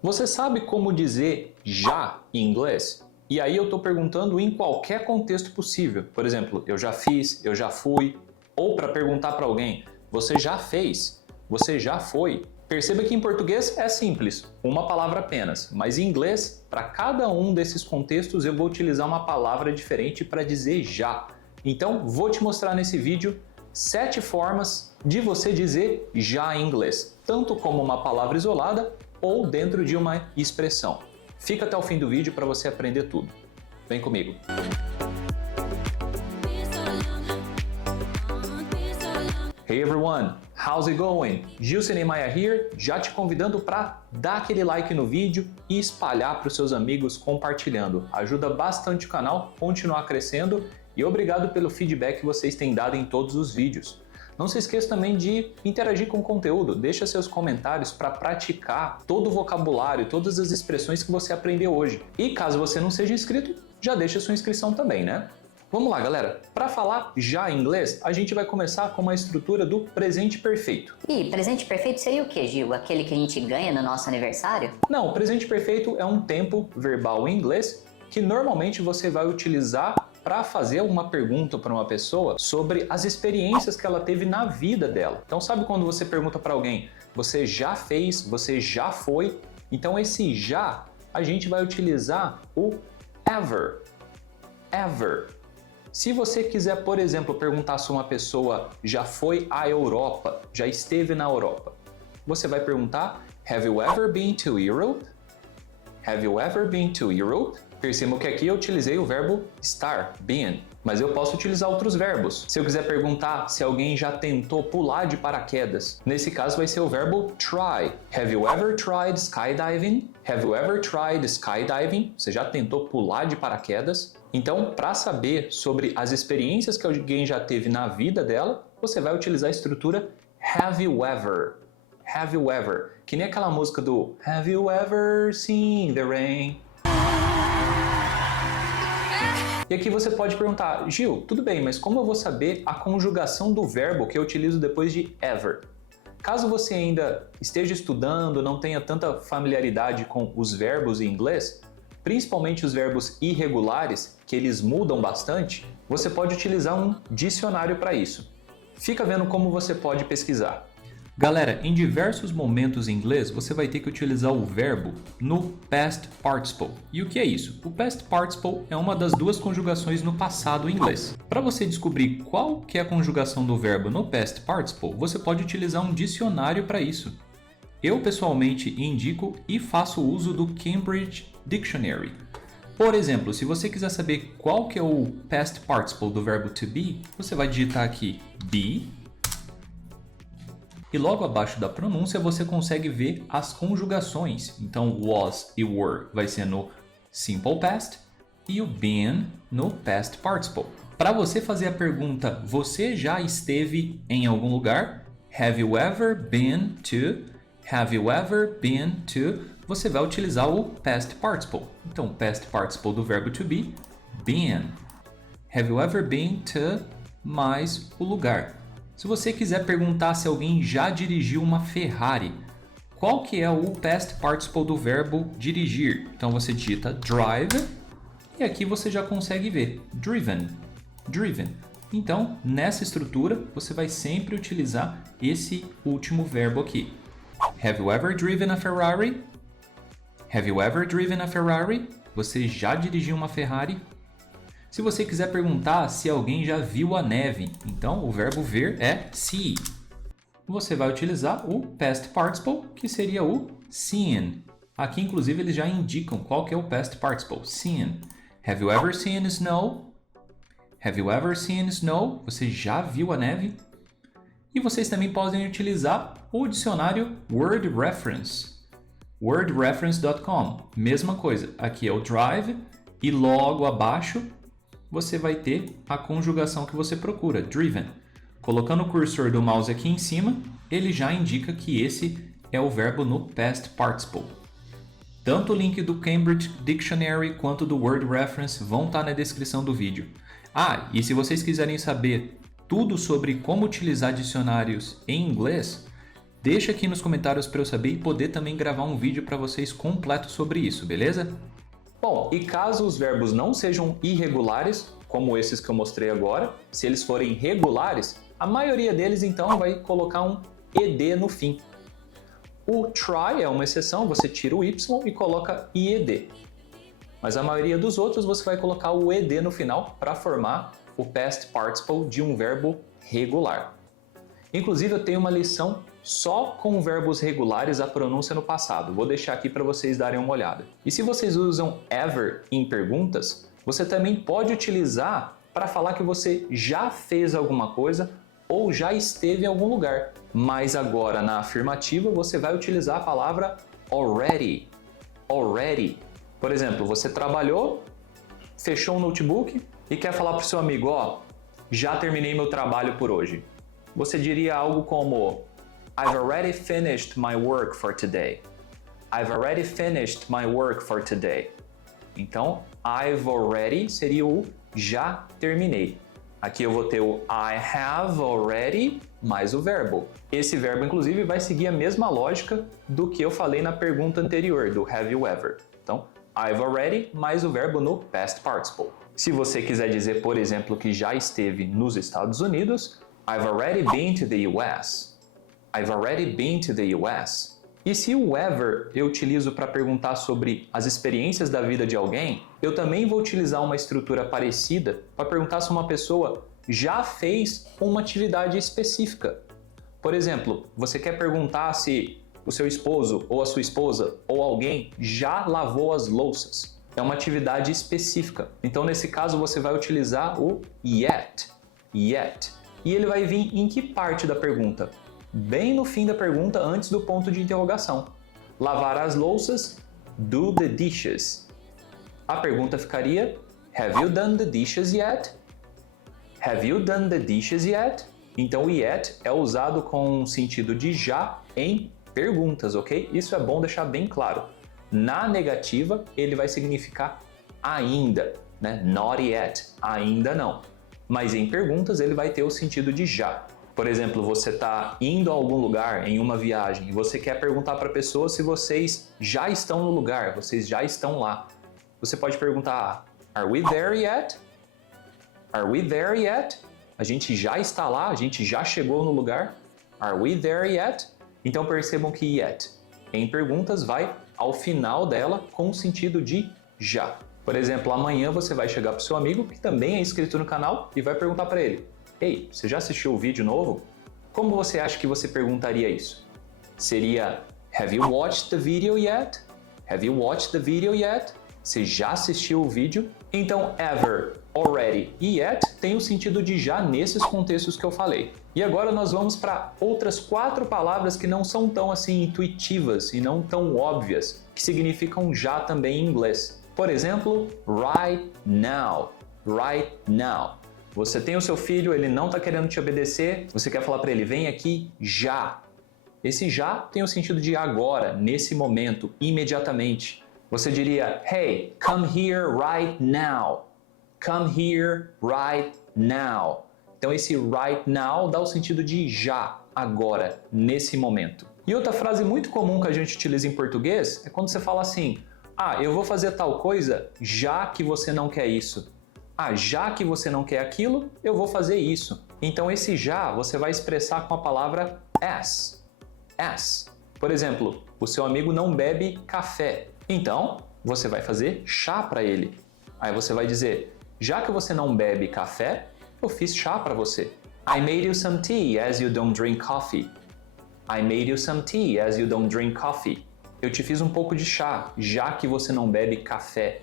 Você sabe como dizer já em inglês? E aí eu estou perguntando em qualquer contexto possível. Por exemplo, eu já fiz, eu já fui. Ou para perguntar para alguém, você já fez? Você já foi? Perceba que em português é simples, uma palavra apenas. Mas em inglês, para cada um desses contextos, eu vou utilizar uma palavra diferente para dizer já. Então, vou te mostrar nesse vídeo 7 formas de você dizer já em inglês, tanto como uma palavra isolada ou dentro de uma expressão. Fica até o fim do vídeo para você aprender tudo. Vem comigo! Hey everyone, how's it going? Gilson Maia here, já te convidando para dar aquele like no vídeo e espalhar para os seus amigos compartilhando. Ajuda bastante o canal a continuar crescendo e obrigado pelo feedback que vocês têm dado em todos os vídeos. Não se esqueça também de interagir com o conteúdo, deixa seus comentários para praticar todo o vocabulário, todas as expressões que você aprendeu hoje. E caso você não seja inscrito, já deixa sua inscrição também, né? Vamos lá, galera. Para falar já em inglês, a gente vai começar com uma estrutura do presente perfeito. E presente perfeito seria o que, Gil? Aquele que a gente ganha no nosso aniversário? Não, o presente perfeito é um tempo verbal em inglês que normalmente você vai utilizar para fazer uma pergunta para uma pessoa sobre as experiências que ela teve na vida dela. Então, sabe quando você pergunta para alguém, você já fez, você já foi? Então, esse já, a gente vai utilizar o ever. Ever. Se você quiser, por exemplo, perguntar se uma pessoa já foi à Europa, já esteve na Europa, você vai perguntar, Have you ever been to Europe? Have you ever been to Europe? Percebam que aqui eu utilizei o verbo estar, been, mas eu posso utilizar outros verbos. Se eu quiser perguntar se alguém já tentou pular de paraquedas, nesse caso vai ser o verbo try. Have you ever tried skydiving? Have you ever tried skydiving? Você já tentou pular de paraquedas? Então, para saber sobre as experiências que alguém já teve na vida dela, você vai utilizar a estrutura have you ever. Have you ever. Que nem aquela música do Have you ever seen the rain? E aqui você pode perguntar, Gil, tudo bem, mas como eu vou saber a conjugação do verbo que eu utilizo depois de ever? Caso você ainda esteja estudando, não tenha tanta familiaridade com os verbos em inglês, principalmente os verbos irregulares, que eles mudam bastante, você pode utilizar um dicionário para isso. Fica vendo como você pode pesquisar. Galera, em diversos momentos em inglês, você vai ter que utilizar o verbo no past participle. E o que é isso? O past participle é uma das duas conjugações no passado em inglês. Para você descobrir qual que é a conjugação do verbo no past participle, você pode utilizar um dicionário para isso. Eu, pessoalmente, indico e faço uso do Cambridge Dictionary. Por exemplo, se você quiser saber qual que é o past participle do verbo to be, você vai digitar aqui be. E logo abaixo da pronúncia você consegue ver as conjugações. Então, was e were vai ser no simple past e o been no past participle. Para você fazer a pergunta, você já esteve em algum lugar? Have you ever been to? Have you ever been to? Você vai utilizar o past participle. Então, o past participle do verbo to be, been. Have you ever been to? Mais o lugar. Se você quiser perguntar se alguém já dirigiu uma Ferrari, qual que é o past participle do verbo dirigir? Então você digita drive e aqui você já consegue ver driven, driven. Então, nessa estrutura, você vai sempre utilizar esse último verbo aqui. Have you ever driven a Ferrari? Have you ever driven a Ferrari? Você já dirigiu uma Ferrari? Se você quiser perguntar se alguém já viu a neve, então o verbo ver é see. Você vai utilizar o past participle, que seria o seen. Aqui, inclusive, eles já indicam qual que é o past participle, seen. Have you ever seen snow? Have you ever seen snow? Você já viu a neve? E vocês também podem utilizar o dicionário Word Reference. wordreference.com. Mesma coisa, aqui é o drive e logo abaixo você vai ter a conjugação que você procura, driven. Colocando o cursor do mouse aqui em cima, ele já indica que esse é o verbo no past participle. Tanto o link do Cambridge Dictionary quanto do Word Reference vão estar na descrição do vídeo. Ah, e se vocês quiserem saber tudo sobre como utilizar dicionários em inglês, Deixa aqui nos comentários para eu saber e poder também gravar um vídeo para vocês completo sobre isso, beleza? Bom, e caso os verbos não sejam irregulares, como esses que eu mostrei agora, se eles forem regulares, a maioria deles então vai colocar um ed no fim. O try é uma exceção, você tira o y e coloca ied. Mas a maioria dos outros você vai colocar o ed no final para formar o past participle de um verbo regular. Inclusive eu tenho uma lição só com verbos regulares, a pronúncia no passado. Vou deixar aqui para vocês darem uma olhada. E se vocês usam ever em perguntas, você também pode utilizar para falar que você já fez alguma coisa ou já esteve em algum lugar. Mas agora na afirmativa você vai utilizar a palavra already. Already. Por exemplo, você trabalhou, fechou um notebook e quer falar para o seu amigo, ó, já terminei meu trabalho por hoje. Você diria algo como I've already finished my work for today. I've already finished my work for today. Então, I've already seria o já terminei. Aqui eu vou ter o I have already mais o verbo. Esse verbo, inclusive, vai seguir a mesma lógica do que eu falei na pergunta anterior, do have you ever. Então, I've already mais o verbo no past participle. Se você quiser dizer, por exemplo, que já esteve nos Estados Unidos, I've already been to the US. I've already been to the US. E se o ever eu utilizo para perguntar sobre as experiências da vida de alguém, eu também vou utilizar uma estrutura parecida para perguntar se uma pessoa já fez uma atividade específica. Por exemplo, você quer perguntar se o seu esposo ou a sua esposa ou alguém já lavou as louças. É uma atividade específica. Então, nesse caso, você vai utilizar o yet. Yet. E ele vai vir em que parte da pergunta? Bem no fim da pergunta, antes do ponto de interrogação. Lavar as louças, do the dishes. A pergunta ficaria, have you done the dishes yet? Have you done the dishes yet? Então, o yet é usado com sentido de já em perguntas, ok? Isso é bom deixar bem claro. Na negativa, ele vai significar ainda, né? Not yet, ainda não. Mas em perguntas, ele vai ter o sentido de já. Por exemplo, você está indo a algum lugar em uma viagem e você quer perguntar para a pessoa se vocês já estão no lugar, vocês já estão lá. Você pode perguntar, are we there yet? Are we there yet? A gente já está lá, a gente já chegou no lugar. Are we there yet? Então percebam que yet em perguntas vai ao final dela com o sentido de já. Por exemplo, amanhã você vai chegar para o seu amigo, que também é inscrito no canal, e vai perguntar para ele, ei, você já assistiu o vídeo novo? Como você acha que você perguntaria isso? Seria, have you watched the video yet? Have you watched the video yet? Você já assistiu o vídeo? Então, ever, already e yet tem o sentido de já nesses contextos que eu falei. E agora nós vamos para outras 4 palavras que não são tão assim intuitivas e não tão óbvias, que significam já também em inglês. Por exemplo, right now. Right now. Você tem o seu filho, ele não está querendo te obedecer, você quer falar para ele, vem aqui já. Esse já tem o sentido de agora, nesse momento, imediatamente. Você diria, hey, come here right now. Come here right now. Então esse right now dá o sentido de já, agora, nesse momento. E outra frase muito comum que a gente utiliza em português é quando você fala assim, ah, eu vou fazer tal coisa já que você não quer isso. Ah, já que você não quer aquilo, eu vou fazer isso. Então esse já você vai expressar com a palavra as. As. Por exemplo, o seu amigo não bebe café. Então, você vai fazer chá para ele. Aí você vai dizer, já que você não bebe café, eu fiz chá para você. I made you some tea as you don't drink coffee. I made you some tea as you don't drink coffee. Eu te fiz um pouco de chá, já que você não bebe café.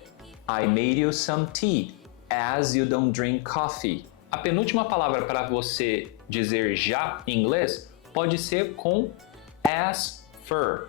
I made you some tea as you don't drink coffee. A penúltima palavra para você dizer já em inglês pode ser com as for.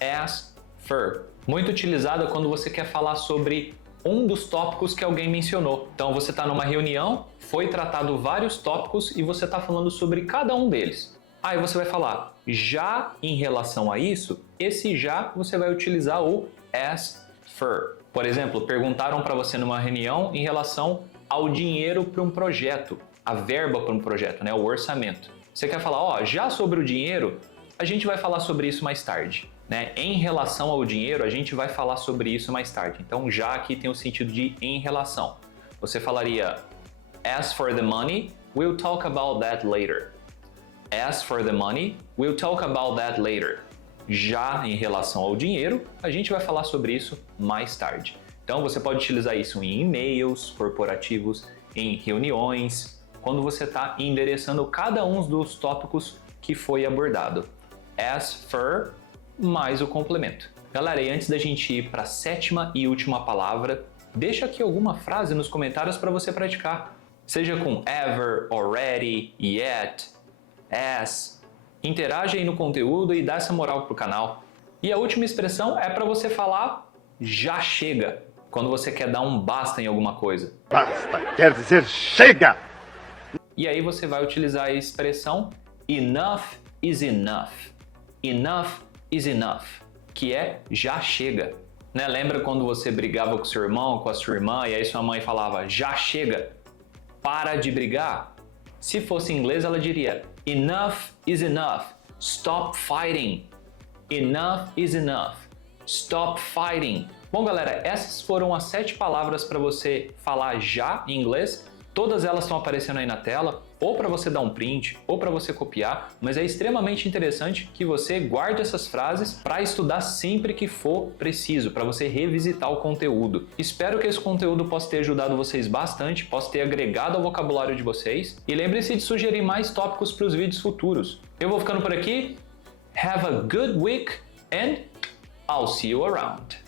As for. Muito utilizada quando você quer falar sobre um dos tópicos que alguém mencionou. Então você está numa reunião, foi tratado vários tópicos e você está falando sobre cada um deles. Aí você vai falar, já em relação a isso, esse já você vai utilizar o as for. Por exemplo, perguntaram para você numa reunião em relação ao dinheiro para um projeto, a verba para um projeto, né, o orçamento. Você quer falar, ó, já sobre o dinheiro, a gente vai falar sobre isso mais tarde. Né? Em relação ao dinheiro, a gente vai falar sobre isso mais tarde. Então já aqui tem o sentido de em relação. Você falaria as for the money, we'll talk about that later. As for the money, we'll talk about that later. Já em relação ao dinheiro, a gente vai falar sobre isso mais tarde. Então você pode utilizar isso em e-mails corporativos, em reuniões, quando você está endereçando cada um dos tópicos que foi abordado. As for mais o complemento. Galera, e antes da gente ir para a 7ª e última palavra, deixa aqui alguma frase nos comentários para você praticar. Seja com ever, already, yet, as. Interage aí no conteúdo e dá essa moral pro canal. E a última expressão é para você falar já chega, quando você quer dar um basta em alguma coisa. Basta quer dizer chega! E aí você vai utilizar a expressão enough is enough. Enough is enough, que é já chega. Né? Lembra quando você brigava com seu irmão, com a sua irmã, e aí sua mãe falava já chega, para de brigar? Se fosse em inglês, ela diria enough is enough, stop fighting. Enough is enough, stop fighting. Bom, galera, essas foram as 7 palavras para você falar já em inglês. Todas elas estão aparecendo aí na tela, ou para você dar um print, ou para você copiar, mas é extremamente interessante que você guarde essas frases para estudar sempre que for preciso, para você revisitar o conteúdo. Espero que esse conteúdo possa ter ajudado vocês bastante, possa ter agregado ao vocabulário de vocês, e lembre-se de sugerir mais tópicos para os vídeos futuros. Eu vou ficando por aqui, have a good week and I'll see you around.